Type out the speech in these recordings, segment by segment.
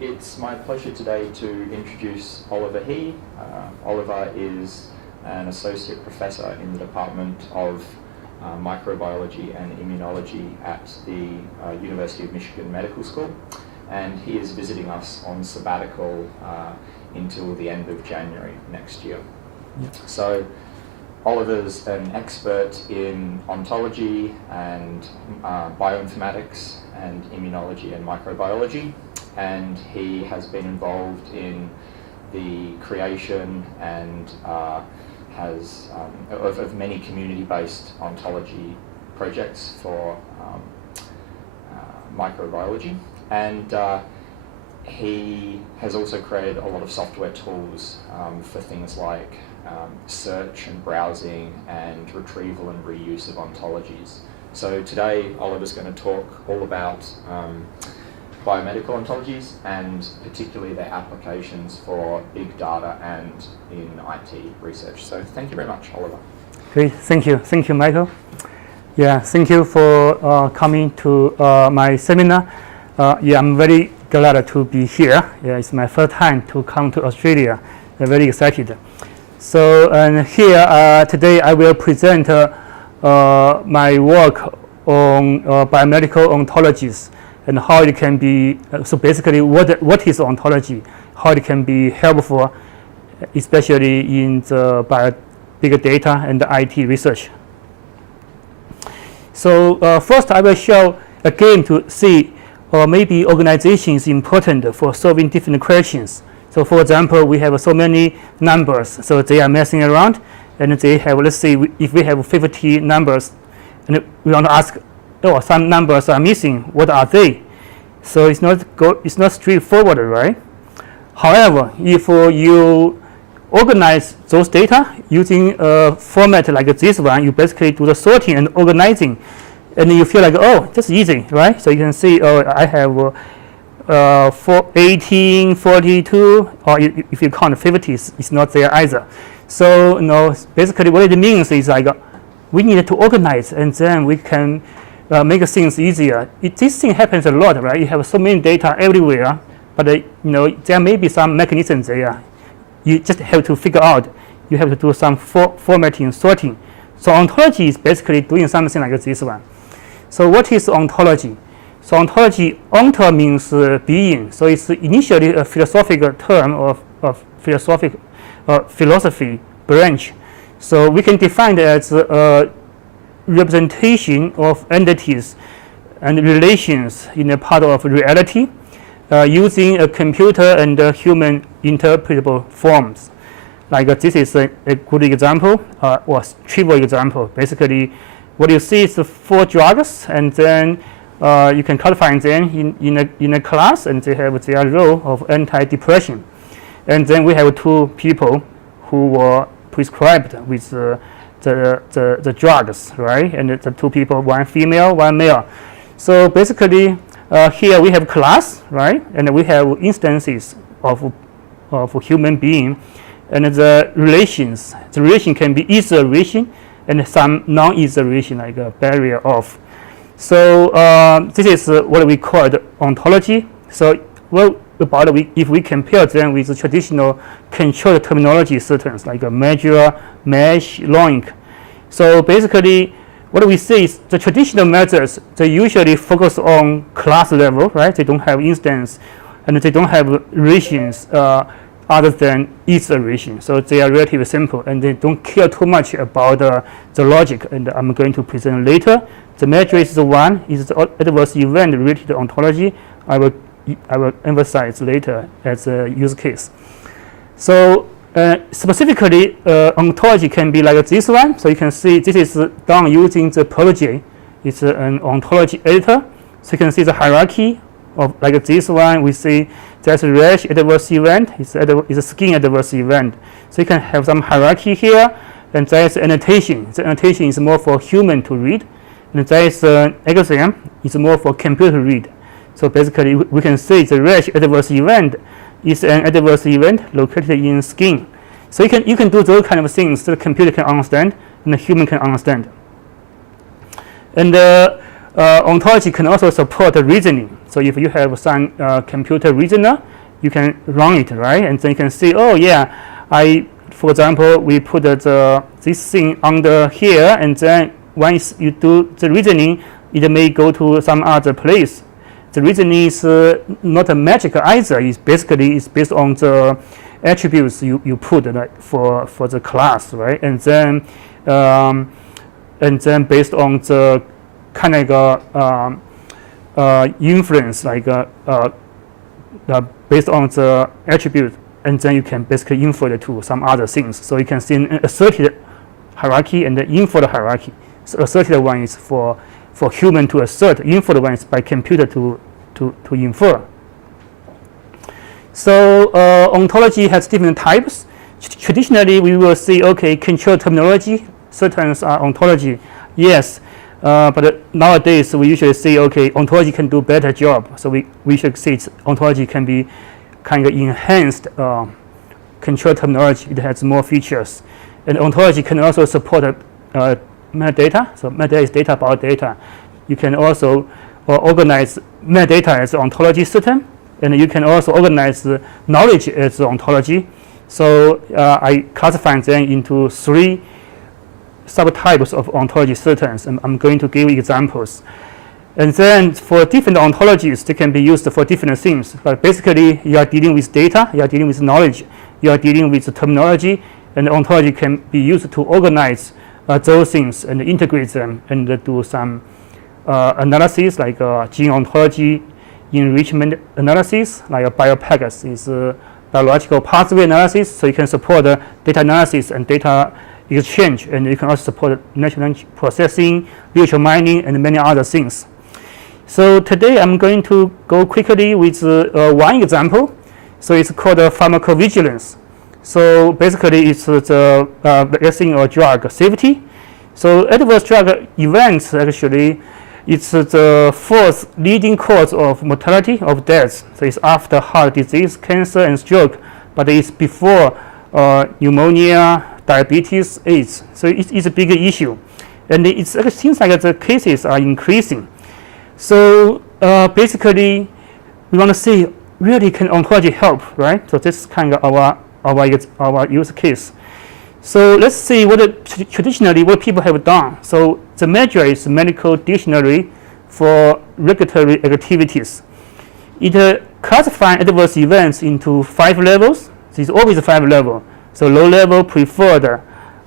It's my pleasure today to introduce Oliver He. Oliver is an associate professor in the Department of Microbiology and Immunology at the University of Michigan Medical School, and he is visiting us on sabbatical until the end of January next year. Yep. So Oliver's an expert in ontology and bioinformatics and immunology and microbiology, and he has been involved in the creation and has of many community-based ontology projects for microbiology, and he has also created a lot of software tools for things like search and browsing and retrieval and reuse of ontologies. So today Oliver's going to talk all about biomedical ontologies and particularly their applications for big data and in IT research. So thank you very much, Oliver. Great, thank you, Michael. Yeah, thank you for coming to my seminar. Yeah, I'm very glad to be here. Yeah, it's my first time to come to Australia. I'm very excited. So, and here today I will present my work on biomedical ontologies and how it can be, so basically what is ontology, how it can be helpful, especially in the big data and the IT research. So first I will show a game to see maybe organization is important for solving different questions. So for example, we have so many numbers, so they are messing around, and they have, let's say, if we have 50 numbers, and we want to ask, oh, some numbers are missing, what are they? So it's not straightforward, right? However, if you organize those data using a format like this one, you basically do the sorting and organizing, and you feel like, oh, that's easy, right? So you can see, oh, I have 18, 42, or if you count 50, it's not there either. So, basically what it means is like we need to organize, and then we can make things easier. This thing happens a lot, right? You have so many data everywhere, but there may be some mechanisms there. You just have to figure out. You have to do some formatting, sorting. So ontology is basically doing something like this one. So what is ontology? So ontology, onto means being. So it's initially a philosophical term of philosophy branch. So we can define it as a representation of entities and relations in a part of reality using a computer and human interpretable forms. Like this is a good example or trivial example. Basically, what you see is 4 drugs, and then you can classify them in a class, and they have their role of anti-depression. And then we have 2 people who were prescribed with the drugs, right? And the 2 people, 1 female, 1 male. So basically, here we have class, right? And we have instances of human being, and the relations. The relation can be either relation and some non-either relation, like a barrier of. So this is what we call the ontology. So if we compare them with the traditional controlled terminology systems like a measure, mesh, link. So basically, what we see is the traditional methods, they usually focus on class level, right? They don't have instance, and they don't have relations other than either relation. So they are relatively simple, and they don't care too much about the logic, and I'm going to present later. The measure is the one, is the adverse event related to ontology. I will emphasize later as a use case. So specifically, ontology can be like this one. So you can see this is done using the Protege. It's an ontology editor. So you can see the hierarchy of like this one. We see there's a rash adverse event. It's a skin adverse event. So you can have some hierarchy here, and there's annotation. The annotation is more for human to read, and there's an exam. It's more for computer to read. So basically, we can say the rash adverse event is an adverse event located in skin. So you can do those kind of things that the computer can understand and the human can understand. And ontology can also support reasoning. So if you have some computer reasoner, you can run it, right? And then you can see, oh yeah, for example, we put this thing under here, and then once you do the reasoning, it may go to some other place. The reasoning is not a magic either. It's basically based on the attributes you put for the class, right? And then based on the kind of inference, like based on the attribute, and then you can basically infer it to some other things. So you can see an asserted hierarchy and the inferred hierarchy. So asserted one is for human to assert, inferred one is by computer to infer. So ontology has different types. Traditionally, we will say, okay, control terminology, certain are ontology. Yes, but nowadays we usually say, okay, ontology can do better job. So we should say ontology can be kind of enhanced control terminology. It has more features. And ontology can also support metadata. So metadata is data about data. You can also organize metadata as an ontology system, and you can also organize knowledge as ontology. So I classify them into 3 subtypes of ontology systems, and I'm going to give examples. And then for different ontologies, they can be used for different things. But basically, you are dealing with data, you are dealing with knowledge, you are dealing with terminology, and ontology can be used to organize those things and integrate them and do some analysis, like gene ontology enrichment analysis, like a BioPags is biological pathway analysis. So you can support data analysis and data exchange, and you can also support natural language processing, virtual mining, and many other things. So today I'm going to go quickly with one example. So it's called pharmacovigilance. So basically it's the vaccine or drug safety. So adverse drug events, actually, it's the 4th leading cause of mortality of deaths. So it's after heart disease, cancer, and stroke, but it's before pneumonia, diabetes, AIDS. So it's a big issue. And it seems like the cases are increasing. So basically, we want to see, really can ontology help, right? So this is kind of our use case. So let's see traditionally what people have done. So the measure is medical dictionary for regulatory activities. It classifies adverse events into 5 levels. There's always 5 levels. So low level, preferred,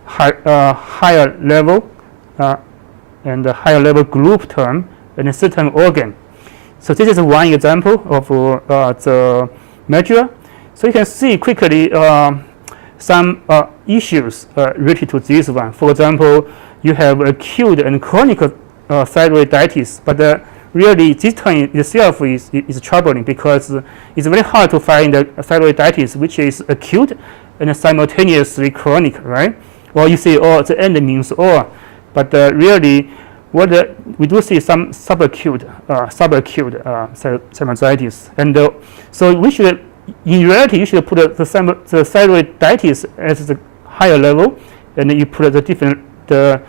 higher level, and the higher level group term, and a certain organ. So this is one example of the measure. So you can see quickly some issues related to this one. For example, you have acute and chronic thyroiditis, but really this term itself is troubling because it's very hard to find a thyroiditis which is acute and simultaneously chronic, right? Or you say, oh, the end means or, but really, we do see some subacute sinusitis, and so we should, in reality, you should put the thyroiditis as the higher level, and then you put the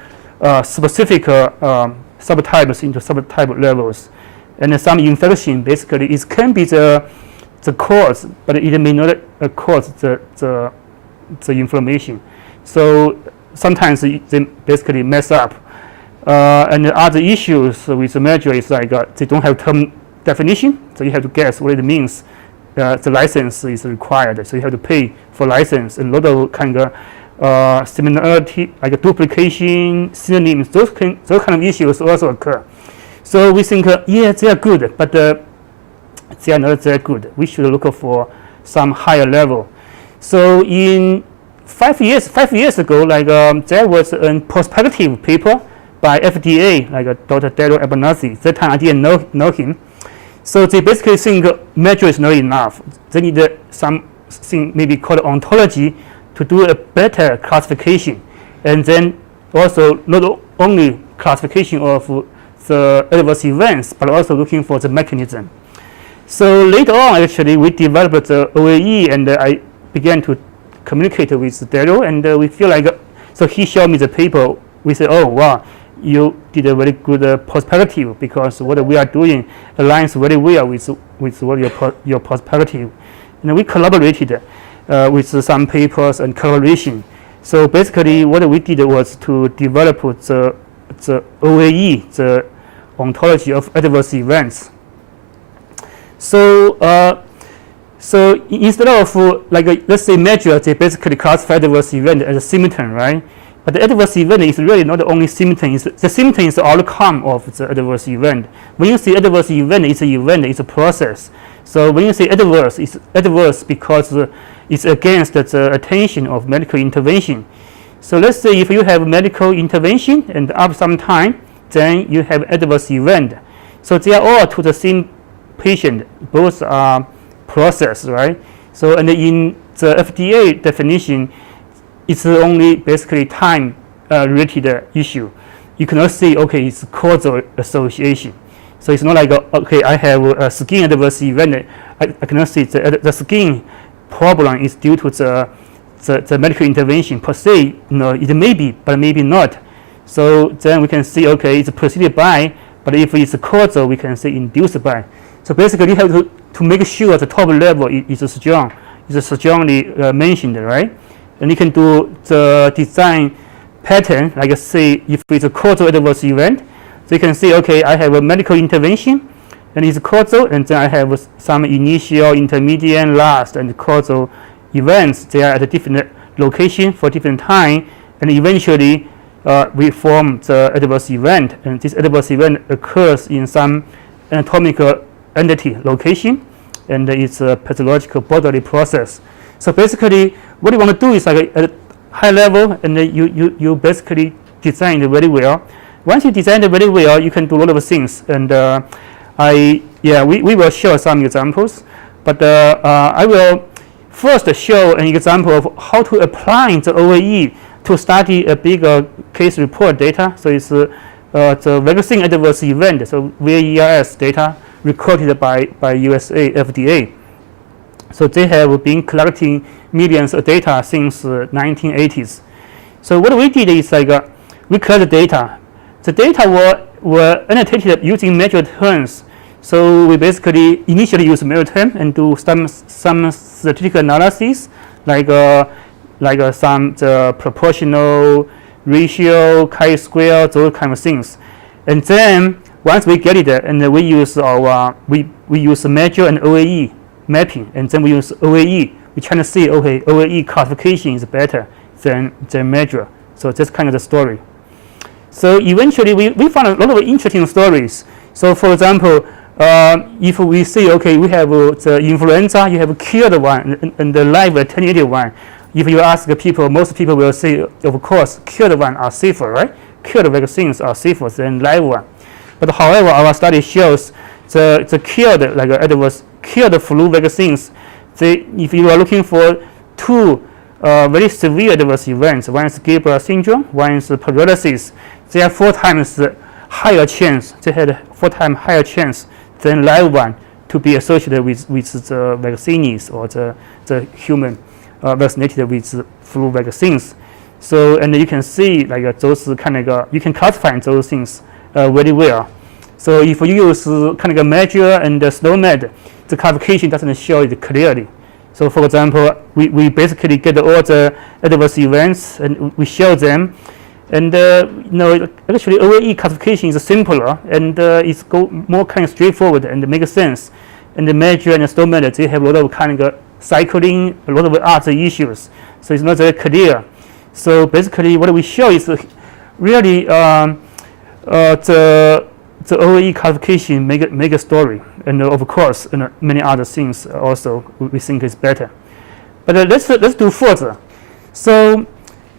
specific subtypes into subtype levels, and some infection basically it can be the cause, but it may not cause the inflammation. So sometimes they basically mess up. And the other issues with the measure is like they don't have term definition, so you have to guess what it means. The license is required, so you have to pay for license. And a lot of kind of similarity, like a duplication, synonyms, those kind of issues also occur. So we think, yeah, they are good, but they are not that good. We should look for some higher level. So in 5 years ago, like there was a prospective paper by FDA, like Dr. Daryl Abernathy. That time I didn't know him. So they basically think measure is not enough. They need something maybe called ontology to do a better classification, and then also not only classification of the adverse events, but also looking for the mechanism. So later on, actually, we developed the OAE, and I began to communicate with Daryl, and we feel like, so he showed me the paper. We said, oh wow, you did a very good perspective, because what we are doing aligns very well with what your perspective. And we collaborated with some papers and collaboration. So basically, what we did was to develop the OAE, the ontology of adverse events. So so instead of let's say measure, they basically classify adverse event as a symptom, right? But the adverse event is really not the only symptom. The symptom is the outcome of the adverse event. When you say adverse event, it's an event, it's a process. So when you say adverse, it's adverse because it's against the attention of medical intervention. So let's say if you have medical intervention and after some time, then you have adverse event. So they are all to the same patient. Both are process, right? So and in the FDA definition, it's only basically time related issue. You cannot say, okay, it's causal association. So it's not like, okay, I have a skin adverse event. I cannot say the skin problem is due to the medical intervention per se. No, it may be, but maybe not. So then we can say, okay, it's preceded by, but if it's causal, we can say induced by. So basically, you have to make sure the top level is strongly mentioned, right? And you can do the design pattern, like say if it's a causal adverse event, so you can say, okay, I have a medical intervention, and it's causal, and then I have some initial, intermediate, last, and causal events. They are at a different location for different time, and eventually we form the adverse event, and this adverse event occurs in some anatomical entity location, and it's a pathological bodily process. So basically, what you want to do is like at a high level, and then you basically design it very well. Once you design it very well, you can do a lot of things. And we will show some examples, but I will first show an example of how to apply the OAE to study a bigger case report data. So it's the vaccine adverse event, so VERS data recorded by USA FDA. So they have been collecting millions of data since 1980s. So what we did is like we collect the data. The data were annotated using measured terms. So we basically initially use measured term and do some statistical analysis, like some proportional ratio, chi-square, those kind of things. And then once we get it, and we use our we use measure and OAE mapping, and then we use OAE. We try to see, okay, OAE classification is better than measure. So that's kind of the story. So eventually we found a lot of interesting stories. So for example, if we say, okay, we have the influenza, you have cured one and the live attenuated one. If you ask people, most people will say, of course, cured one are safer, right? Cured vaccines are safer than live one. But however, our study shows the cured, like adverse cured flu vaccines, if you are looking for two very severe adverse events, one is Guillain syndrome, one is paralysis, they have 4 times higher chance. They had 4 times higher chance than live one to be associated with the vaccines or the human vaccinated with flu vaccines. So, and you can see like those kind of you can classify those things very well. So if you use kind of measure and SNOMED, the classification doesn't show it clearly. So for example, we basically get all the adverse events and we show them. And actually OAE classification is simpler and it's more kind of straightforward and makes sense. And the measure and the SNOMED, they have a lot of kind of cycling, a lot of other issues. So it's not very clear. So basically what we show is really the OAE classification make a story, and of course, many other things also we think is better. But let's do further. So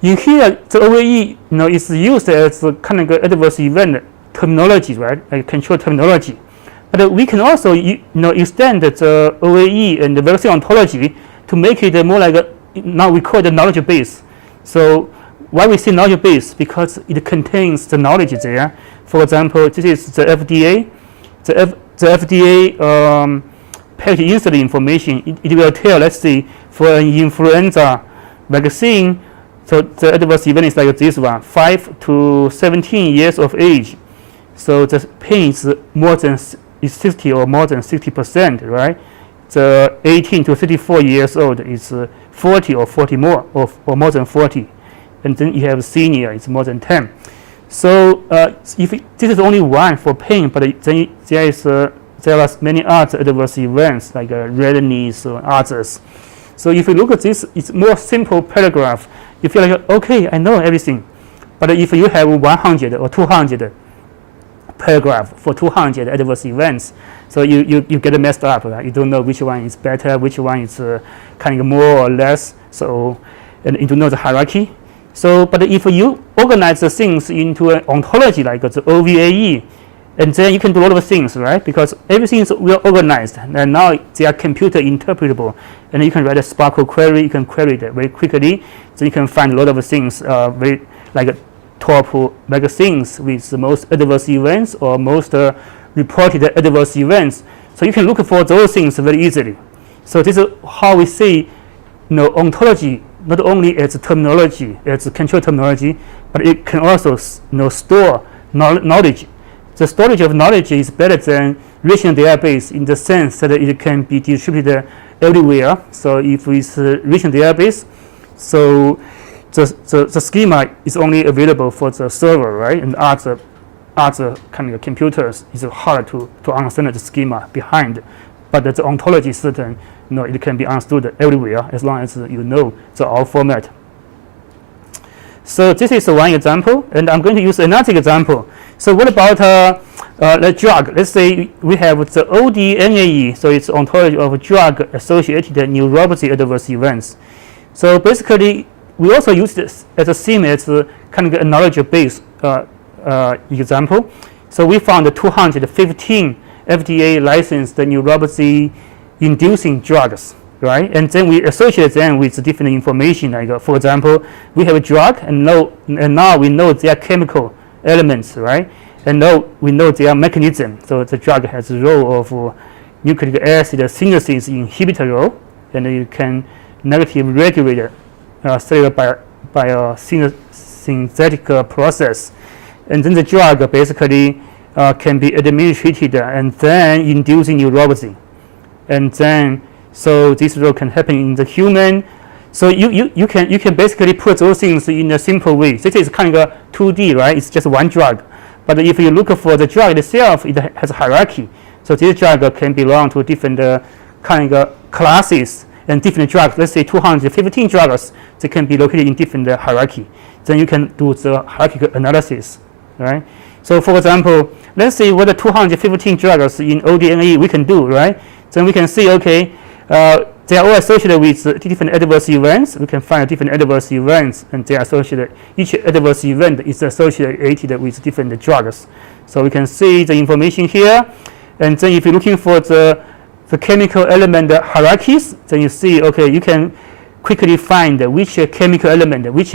in here, the OAE is used as a kind of adverse event terminology, right? Like control terminology. But we can also extend the OAE and the vaccine ontology to make it more like now we call it knowledge base. So why we say knowledge base? Because it contains the knowledge there. For example, this is the FDA. The FDA package insert information. It will tell, let's say, for an influenza vaccine, So the adverse event is like this one, 5 to 17 years of age. So the pain is more than is 60 or more than 60%, right? The 18 to 34 years old is 40 or 40 more, or more than 40. And then you have senior, it's more than 10. So if this is only one for pain, but then there are many other adverse events like redness or others. So if you look at this, it's more simple paragraph. You feel like, okay, I know everything. But if you have 100 or 200 paragraph for 200 adverse events, so you get messed up, right? You don't know which one is better, which one is kind of more or less. So, and you don't know the hierarchy. So, but if you organize the things into an ontology like the OVAE, and then you can do a lot of things, right? Because everything is well organized, and now they are computer interpretable. And you can write a Sparkle query, you can query it very quickly. So you can find a lot of things, very like top like things with the most adverse events or most reported adverse events. So you can look for those things very easily. So this is how we see, ontology not only as a terminology, as a control terminology, but it can also store knowledge. The storage of knowledge is better than relational database in the sense that it can be distributed everywhere. So if it's a relational database, so the schema is only available for the server, right? And other kind of computers is hard to understand the schema behind. But the ontology certain, it can be understood everywhere as long as you know the OR format. So this is one example, and I'm going to use another example. So what about the drug? Let's say we have the ODNAE, so it's ontology of drug-associated neuropathy adverse events. So basically, we also use this as a same as kind of a knowledge-based example. So we found 215 FDA licensed neuropathy-inducing drugs, right? And then we associate them with different information. Like, for example, we have a drug, and now we know their chemical elements, right? And now we know their mechanism. So the drug has a role of nucleic acid synthesis inhibitor role, and you can negatively regulate cellular by a synthetic process. And then the drug basically can be administered and then inducing neuropathy. And then, so this role can happen in the human. So you can basically put those things in a simple way. This is kind of 2D, right? It's just one drug. But if you look for the drug itself, it has a hierarchy. So this drug can belong to different kind of classes and different drugs. Let's say 215 drugs, they can be located in different hierarchy. Then you can do the hierarchical analysis, right? So for example, let's say what the 215 drugs in ODNAE we can do, right? Then we can see, okay, they are all associated with different adverse events. We can find different adverse events, and they are associated. Each adverse event is associated with different drugs. So we can see the information here. And then if you're looking for the chemical element hierarchies, then you see, okay, you can quickly find which chemical element, which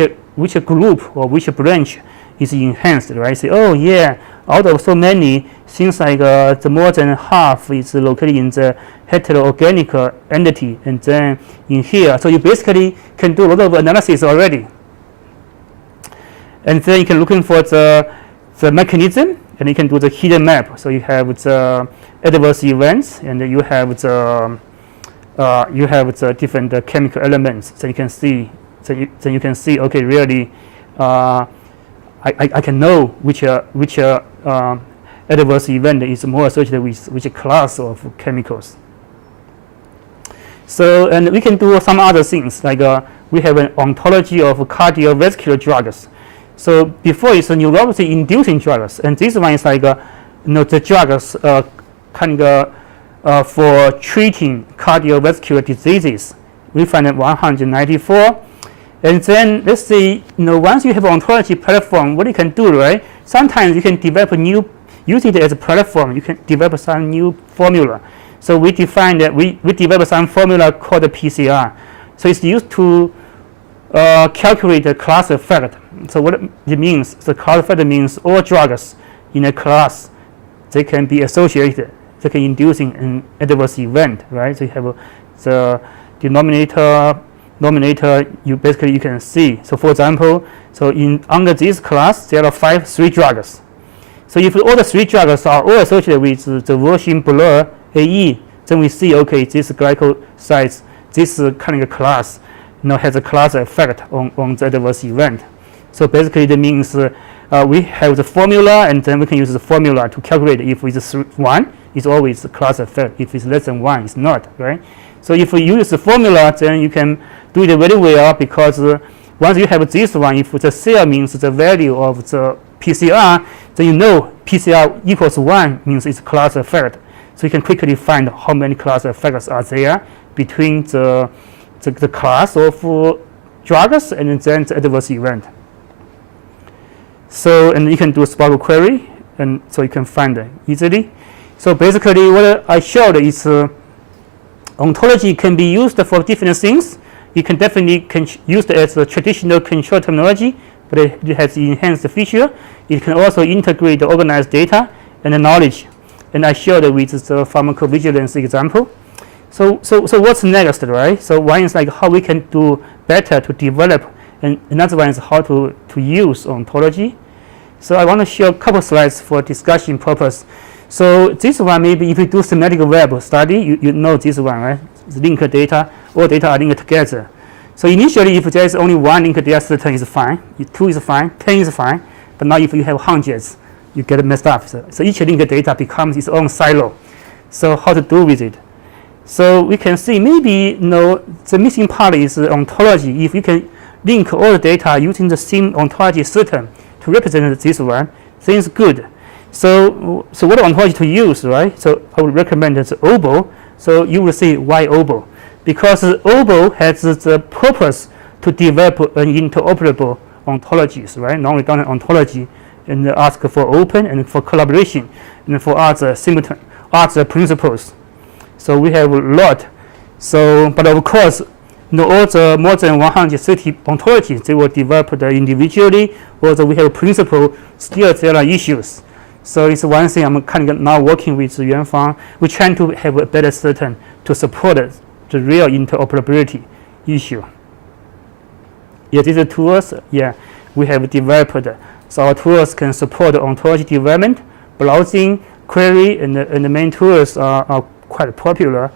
group or which branch is enhanced, right? Say, oh yeah, out of so many, seems like the more than half is located in the heteroorganic entity, and then in here. So you basically can do a lot of analysis already. And then you can looking for the mechanism, and you can do the hidden map. So you have the adverse events, and you have the different chemical elements. So you can see. Then you can see. Okay, really, I can know which adverse event is more associated with which class of chemicals. So, and we can do some other things, like we have an ontology of cardiovascular drugs. So before it's a neuropathy-inducing drugs, and this one is like the drugs kind of for treating cardiovascular diseases. We find 194. And then let's say, once you have an ontology platform, what you can do, right? Sometimes you can develop use it as a platform. You can develop some new formula. So we define that we develop some formula called PCR. So it's used to calculate the class effect. So what it means, the class effect means all drugs in a class, they can be associated, they can induce an adverse event, right? So you have the denominator denominator, you can see. So for example, so under this class, there are 3 drugs. So if all the 3 drugs are all associated with the version below AE, then we see, okay, this glycosides, this kind of class, has a class effect on the adverse event. So basically, that means we have the formula, and then we can use the formula to calculate if it's 1, it's always a class effect. If it's less than 1, it's not, right? So if we use the formula, then you can do it very well, because once you have this one, if the cell means the value of the PCR, then you know PCR equals 1 means it's class effect. So you can quickly find how many class effects are there between the class of drugs and then the adverse event. So, and you can do a Spark query, and so you can find it easily. So basically, what I showed is ontology can be used for different things. You can definitely use it as a traditional control terminology, but it has enhanced feature. It can also integrate the organized data and the knowledge. And I showed it with the pharmacovigilance example. So what's next, right? So one is like how we can do better to develop, and another one is how to use ontology. So I want to show a couple slides for discussion purpose. So this one, maybe if you do semantic web study, you know this one, right? It's linked data, all data are linked together. So initially, if there is only one linked data set is fine, 2 is fine, 10 is fine. But now if you have hundreds, you get messed up. So each linked data becomes its own silo. So how to do with it? So we can see maybe the missing part is ontology. If you can link all the data using the same ontology system to represent this one, then it's good. So what ontology to use, right? So I would recommend the OBO. So you will see why OBO. Because OBO has the purpose to develop an interoperable ontologies, right? Non-redundant ontology, and ask for open and for collaboration and for other principles. So we have a lot. So, but of course, all the more than 130 ontologies, they were developed individually, although we have a principle, still there are issues. So it's one thing I'm kind of now working with Yongqun. We're trying to have a better system to support the real interoperability issue. Yeah, these are tools, we have developed. So our tools can support ontology development, browsing, query, and the main tools are quite popular.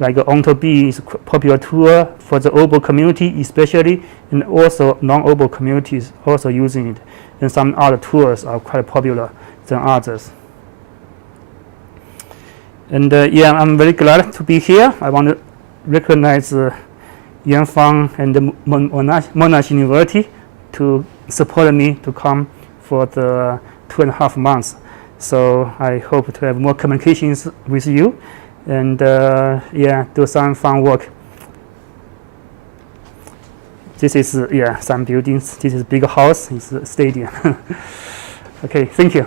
Like Ontology is a popular tool for the OBO community especially, and also non-OBO communities also using it. And some other tools are quite popular than others. And I'm very glad to be here. I want to recognize Yongqun and the Monash University to support me to come for the 2.5 months. So I hope to have more communications with you, and do some fun work. This is some buildings. This is big house. It's a stadium. Okay, thank you.